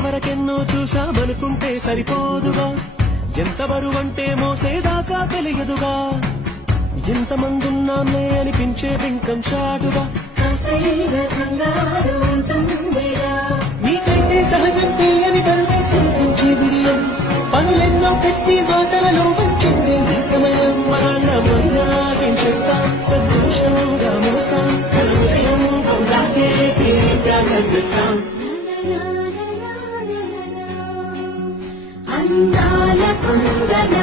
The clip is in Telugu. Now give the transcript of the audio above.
ఇంతవరకెన్నో చూసామనుకుంటే సరిపోదుగా, ఎంత బరువంటే మోసేదాకా తెలియదుగా, ఎంతమందున్నామే అనిపించే బింకం చాటుగా నీకైతే సహజం తీయని కరుణే సూచించే విడియం, పనులెన్నో పెట్టి మాటలలో వచ్చిందే ఈ సమయం. మరణమైనా ఏం చేస్తాం, సంతోషంగా మోస్తాం, తన విజయం పొందాకే ప్రారంభిస్తాం. అందాల కుందన